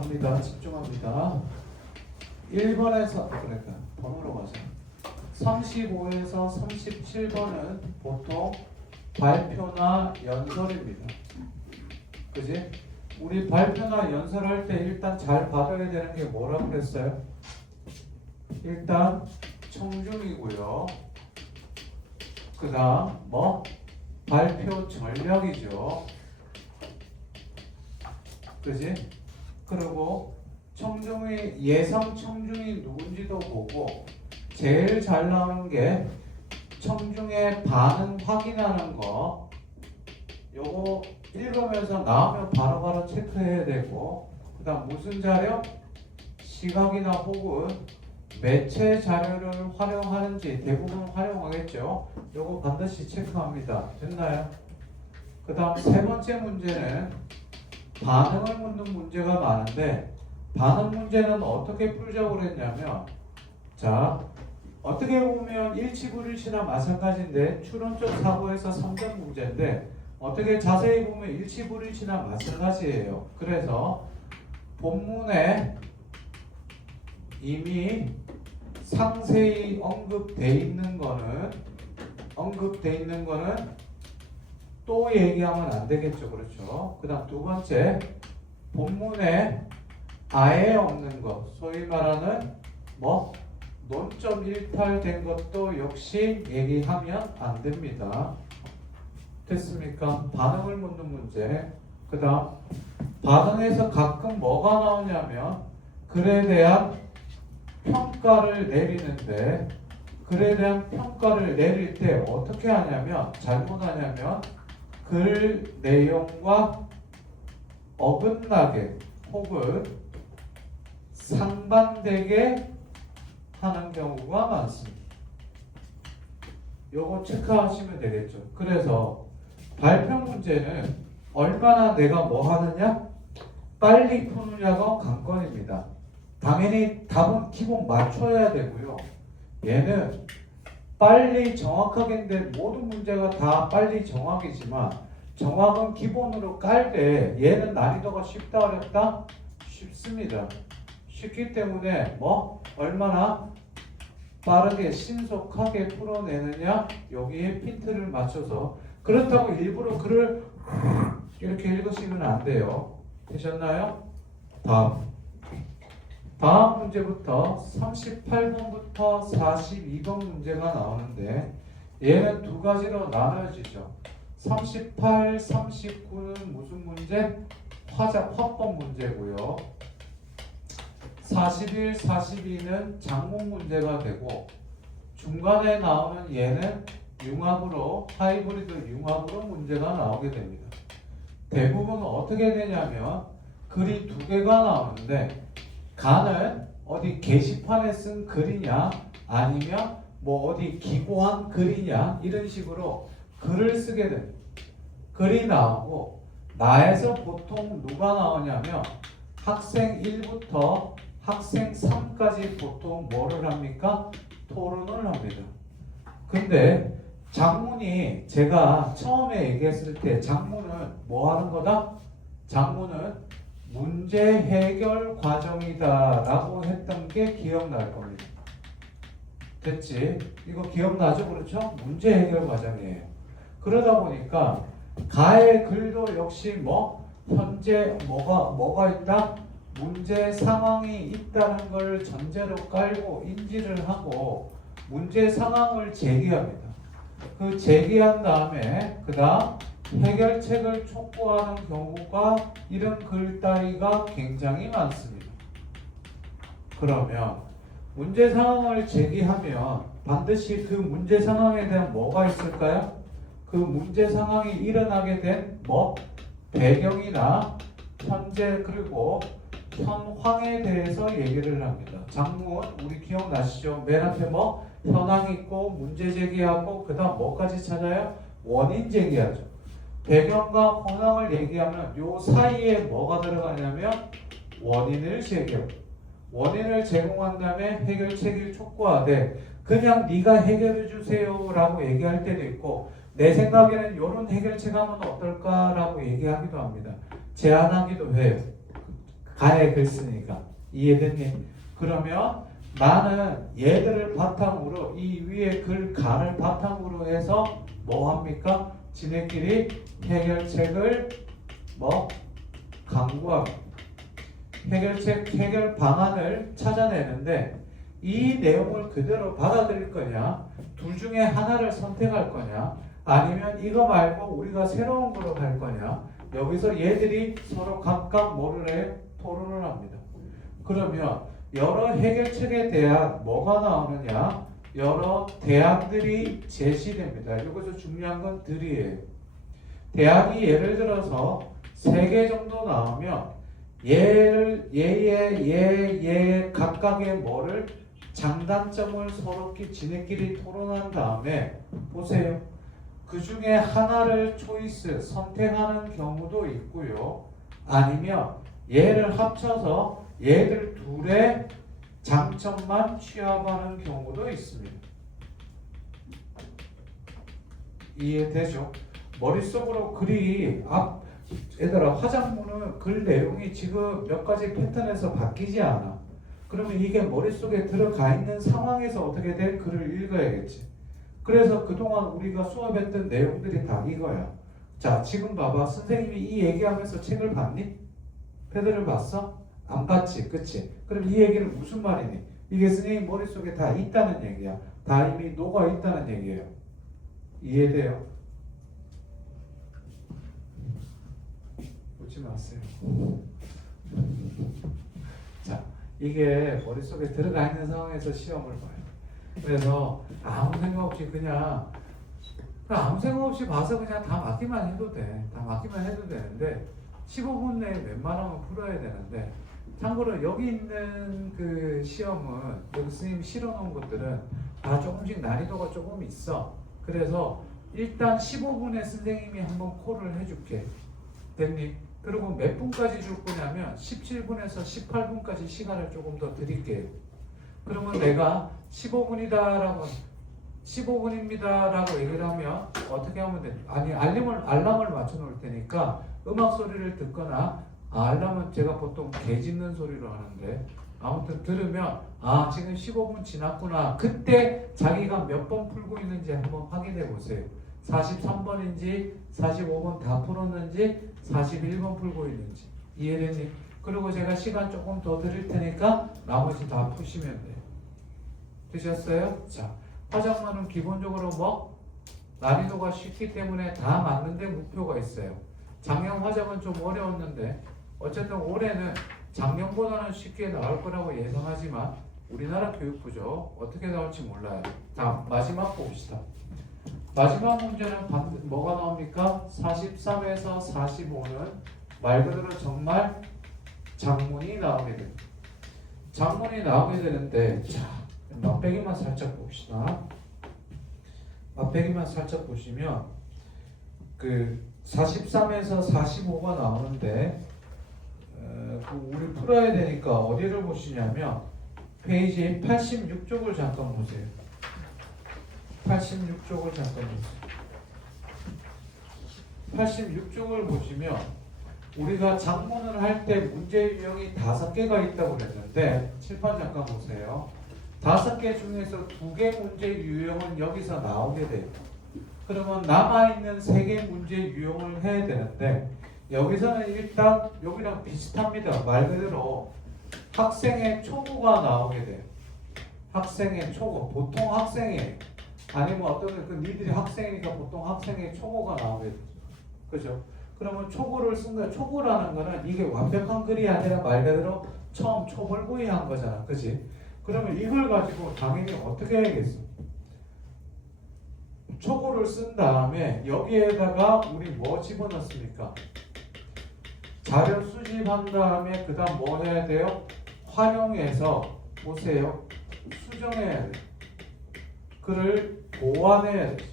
갑니다. 집중합니다. 1번에서 그러니까 번호로 가자. 35에서 37번은 보통 발표나 연설입니다. 그지? 우리 발표나 연설할 때 일단 잘 받아야 되는 게 뭐라고 그랬어요? 일단 청중이고요. 그 다음 뭐? 발표 전략이죠. 그지? 그리고 청중이 예상 청중이 누군지도 보고 제일 잘 나오는 게 청중의 반응 확인하는 거. 요거 읽으면서 나오면 바로바로 체크해야 되고, 그 다음 무슨 자료? 시각이나 혹은 매체 자료를 활용하는지 대부분 활용하겠죠. 요거 반드시 체크합니다. 됐나요? 그 다음 세 번째 문제는 반응을 묻는 문제가 많은데, 반응 문제는 어떻게 풀자고 그랬냐면, 자, 어떻게 보면 일치불일치나 마찬가지인데 추론적 사고에서 3점 문제인데 어떻게 자세히 보면 일치불일치나 마찬가지예요. 그래서 본문에 이미 상세히 언급돼 있는 거는 또 얘기하면 안 되겠죠. 그렇죠. 그 다음 두 번째, 본문에 아예 없는 것, 소위 말하는 뭐 논점 일탈된 것도 역시 얘기하면 안 됩니다. 됐습니까? 반응을 묻는 문제. 그 다음 반응에서 가끔 뭐가 나오냐면 글에 대한 평가를 내리는데, 글에 대한 평가를 내릴 때 어떻게 하냐면, 잘못하냐면 글 내용과 어긋나게 혹은 상반되게 하는 경우가 많습니다. 요거 체크하시면 되겠죠. 그래서 발표 문제는 얼마나 내가 뭐 하느냐? 빨리 푸느냐가 관건입니다. 당연히 답은 기본 맞춰야 되고요. 얘는 빨리 정확하게인데 모든 문제가 다 빨리 정확이지만 정확은 기본으로 깔 때 얘는 난이도가 쉽다 어렵다? 쉽습니다. 쉽기 때문에 뭐 얼마나 빠르게 신속하게 풀어내느냐, 여기에 핀트를 맞춰서. 그렇다고 일부러 글을 이렇게 읽으시면 안 돼요. 되셨나요? 다음 문제부터 38번부터 42번 문제가 나오는데 얘는 두 가지로 나눠지죠. 38, 39는 무슨 문제? 화법 문제고요. 41, 42는 작문 문제가 되고, 중간에 나오는 얘는 융합으로, 하이브리드 융합으로 문제가 나오게 됩니다. 대부분 어떻게 되냐면 글이 두 개가 나오는데, 가는 어디 게시판에 쓴 글이냐 아니면 뭐 어디 기고한 글이냐 이런 식으로 글을 쓰게 됩니다. 글이 나오고, 나에서 보통 누가 나오냐면 학생 1부터 학생 3까지 보통 뭐를 합니까? 토론을 합니다. 근데 작문이, 제가 처음에 얘기했을 때 작문은 뭐 하는 거다? 작문은 문제 해결 과정이다 라고 했던 게 기억날 겁니다. 됐지? 이거 기억나죠? 그렇죠? 문제 해결 과정이에요. 그러다 보니까 가의 글도 역시 뭐 현재 뭐가 있다? 문제 상황이 있다는 걸 전제로 깔고 인지를 하고 문제 상황을 제기합니다. 그 제기한 다음에 그 다음 해결책을 촉구하는 경우가, 이런 글 따위가 굉장히 많습니다. 그러면 문제 상황을 제기하면 반드시 그 문제 상황에 대한 뭐가 있을까요? 그 문제 상황이 일어나게 된 뭐 배경이나 현재 그리고 현황에 대해서 얘기를 합니다. 작문 우리 기억나시죠? 맨 앞에 뭐 현황 있고 문제 제기하고 그 다음 뭐까지 찾아요? 원인 제기하죠. 배경과 현황을 얘기하면 요 사이에 뭐가 들어가냐면 원인을 제기하고, 원인을 제공한 다음에 해결책을 촉구하되 그냥 네가 해결해 주세요 라고 얘기할 때도 있고, 내 생각에는 이런 해결책 하면 어떨까 라고 얘기하기도 합니다. 제안하기도 해요. 가에 글 쓰니까. 이해됐니? 그러면 나는 얘들을 바탕으로 이 위에 글 가를 바탕으로 해서 뭐 합니까? 지네끼리 해결책을 뭐 강구합니다. 해결책, 해결 방안을 찾아내는데 이 내용을 그대로 받아들일 거냐, 둘 중에 하나를 선택할 거냐, 아니면 이거 말고 우리가 새로운 거로 갈 거냐. 여기서 얘들이 서로 각각 뭐를 해요? 토론을 합니다. 그러면 여러 해결책에 대한 뭐가 나오느냐? 여러 대안들이 제시됩니다. 여기서 중요한 건 들이에요. 대안이 예를 들어서 3개 정도 나오면 얘의 각각의 뭐를 장단점을 서로끼리 지네끼리 토론한 다음에 보세요. 그 중에 하나를 초이스 선택하는 경우도 있고요. 아니면 얘를 합쳐서 얘들 둘의 장점만 취합하는 경우도 있습니다. 이해되죠? 머릿속으로 글이 얘들아 화작문은 글 내용이 지금 몇 가지 패턴에서 바뀌지 않아. 그러면 이게 머릿속에 들어가 있는 상황에서 어떻게 돼? 글을 읽어야겠지. 그래서 그동안 우리가 수업했던 내용들이 다 이거야. 자, 지금 봐봐. 선생님이 이 얘기하면서 책을 봤니? 패드를 봤어? 안 봤지, 그치? 그럼 이 얘기는 무슨 말이니? 이게 선생님 머릿속에 다 있다는 얘기야. 다 이미 녹아 있다는 얘기예요. 이해돼요? 웃지 마세요. 자, 이게 머릿속에 들어가 있는 상황에서 시험을 봐요. 그래서 아무 생각 없이 그냥 아무 생각 없이 봐서 그냥 다 맞기만 해도 돼. 다 맞기만 해도 되는데 15분 내에 웬만하면 풀어야 되는데, 참고로 여기 있는 그 시험은 여기 선생님이 실어놓은 것들은 다 조금씩 난이도가 조금 있어. 그래서 일단 15분에 선생님이 한번 콜을 해줄게. 됐니? 그리고 몇 분까지 줄 거냐면 17분에서 18분까지 시간을 조금 더 드릴게요. 그러면 내가 15분입니다라고 얘기를 하면 어떻게 하면 돼? 아니, 알람을 맞춰 놓을 테니까 음악 소리를 듣거나, 알람은 제가 보통 개 짖는 소리로 하는데, 아무튼 들으면 지금 15분 지났구나. 그때 자기가 몇 번 풀고 있는지 한번 확인해 보세요. 43번인지 45번 다 풀었는지 41번 풀고 있는지. 이해됐니? 그리고 제가 시간 조금 더 드릴 테니까 나머지 다 푸시면 돼요. 되셨어요? 자, 화작문은 기본적으로 뭐 난이도가 쉽기 때문에 다 맞는데 목표가 있어요. 작년 화작은 좀 어려웠는데 어쨌든 올해는 작년보다는 쉽게 나올 거라고 예상하지만 우리나라 교육부죠. 어떻게 나올지 몰라요. 다음 마지막 봅시다. 마지막 문제는 뭐가 나옵니까? 43에서 45는 말 그대로 정말 장문이 나오게 됩니다. 장문이 나오게 되는데, 자, 맛배기만 살짝 봅시다. 맛배기만 살짝 보시면 그 43에서 45가 나오는데, 우리 풀어야 되니까 어디를 보시냐면 페이지 86쪽을 잠깐 보세요. 86쪽을 잠깐 보세요. 86쪽을 보시면 우리가 작문을 할 때 문제 유형이 5개가 있다고 그랬는데, 칠판 잠깐 보세요. 5개 중에서 2개 문제 유형은 여기서 나오게 돼요. 그러면 남아있는 3개 문제 유형을 해야 되는데, 여기서는 일단 여기랑 비슷합니다. 말 그대로 학생의 초구가 나오게 돼요. 학생의 초구, 보통 학생이에요. 아니면 어떤 그 니들이 학생이니까 보통 학생의 초구가 나오게 되죠. 그죠? 그러면 초구를 쓴 거야. 초구라는 거는 이게 완벽한 글이 아니라 말 그대로 처음 초벌구이 한 거잖아. 그지? 그러면 이걸 가지고 당연히 어떻게 해야겠어? 초구를 쓴 다음에 여기에다가 우리 뭐 집어넣습니까? 자료 수집한 다음에 그 다음 뭐 해야 돼요? 활용해서 보세요. 수정해야 돼요. 글을 보완해야 되죠.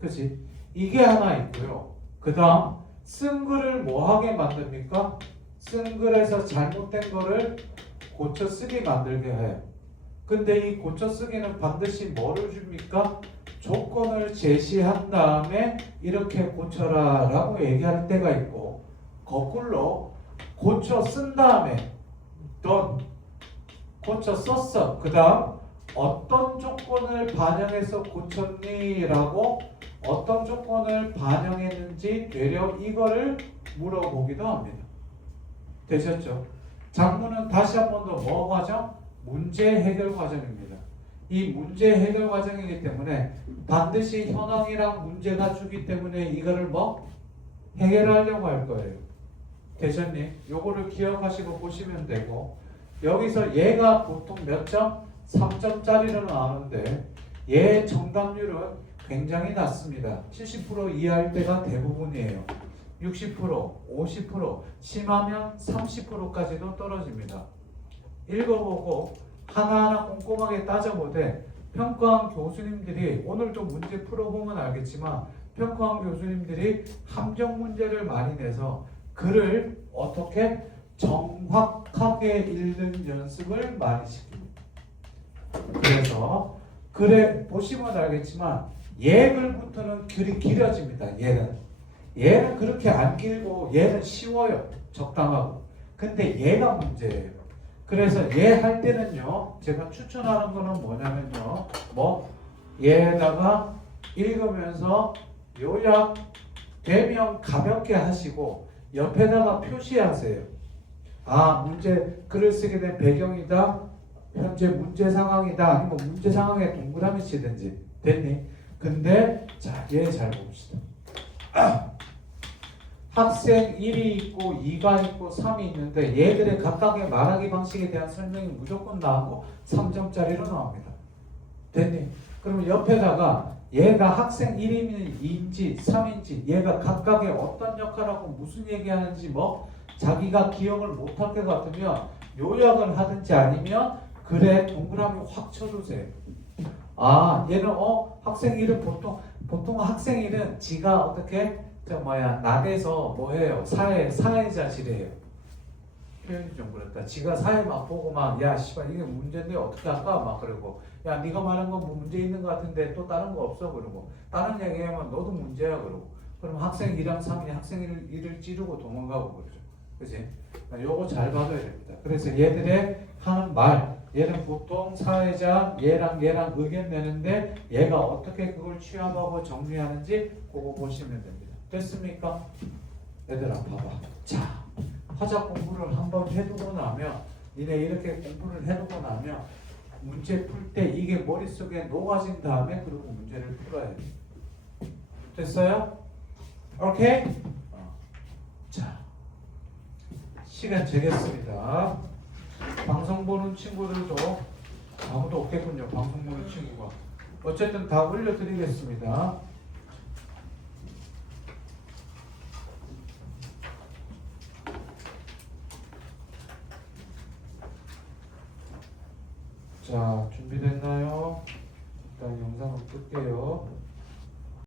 그치? 이게 하나 있고요. 그 다음 쓴 글을 뭐하게 만듭니까? 쓴 글에서 잘못된 거를 고쳐 쓰게 만들게 해요. 근데 이 고쳐 쓰기는 반드시 뭐를 줍니까? 조건을 제시한 다음에 이렇게 고쳐라 라고 얘기할 때가 있고, 거꾸로 고쳐 쓴 다음에 done 고쳐 썼어. 그 다음 어떤 조건을 반영해서 고쳤니? 라고 어떤 조건을 반영했는지 되려 이거를 물어보기도 합니다. 되셨죠? 작문은 다시 한 번 더 뭐 과정? 문제 해결 과정입니다. 이 문제 해결 과정이기 때문에 반드시 현황이랑 문제가 주기 때문에 이거를 뭐? 해결하려고 할 거예요. 되셨니? 요거를 기억하시고 보시면 되고 여기서 얘가 보통 몇 점? 3점짜리로 나오는데 얘 정답률은 굉장히 낮습니다. 70% 이하일 때가 대부분이에요. 60%, 50%, 심하면 30%까지도 떨어집니다. 읽어보고 하나하나 꼼꼼하게 따져보되 평가한 교수님들이 오늘도 문제 풀어보면 알겠지만 평가한 교수님들이 함정 문제를 많이 내서 글을 어떻게 정확하게 읽는 연습을 많이 시킵니다. 그래서 글에 보시면 알겠지만 얘 글부터는 글이 길어집니다. 얘는 그렇게 안 길고 얘는 쉬워요. 적당하고. 근데 얘가 문제예요. 그래서 얘 할 때는요 제가 추천하는 거는 뭐냐면요 얘에다가 읽으면서 요약 되면 가볍게 하시고 옆에다가 표시하세요. 아 문제 글을 쓰게 된 배경이다. 현재 문제 상황이다. 아니면 문제 상황에 동그라미 치든지 됐니? 근데 자 얘 잘 봅시다. 학생 1이 있고 2가 있고 3이 있는데 얘들의 각각의 말하기 방식에 대한 설명이 무조건 나오고 3점짜리로 나옵니다. 됐니? 그러면 옆에다가 얘가 학생 1인지 3인지 얘가 각각의 어떤 역할하고 무슨 얘기하는지 자기가 기억을 못할 것 같으면 요약을 하든지 아니면 글에 동그라미 확 쳐주세요. 아 얘는 학생 1은 보통 학생 1은 지가 어떻게 나대서 뭐해요? 사회자질이에요. 표현이 좀 그렇다. 지가 사회 막 보고 야 씨발 이게 문제인데 어떻게 할까? 막 그러고 야 네가 말한 건 뭐 문제 있는 것 같은데 또 다른 거 없어? 그러고 다른 얘기하면 너도 문제야 그러고 그럼 학생 1랑 3이 학생 1을 찌르고 도망가고 그러죠. 그치? 요거 잘 봐줘야 됩니다. 그래서 얘들의 하는 말 얘는 보통 사회자 얘랑 의견 내는데 얘가 어떻게 그걸 취합하고 정리하는지 그거 보시면 됩니다. 됐습니까? 얘들아 봐봐. 자 화작 공부를 한번 해두고 나면 니네 이렇게 공부를 해두고 나면 문제 풀 때 이게 머릿속에 녹아진 다음에 그리고 문제를 풀어야 돼. 됐어요? 오케이? 자 시간 재겠습니다. 방송 보는 친구들도 아무도 없겠군요. 방송 보는 친구가. 어쨌든 다 올려드리겠습니다. 자, 준비됐나요? 일단 영상을 끌게요.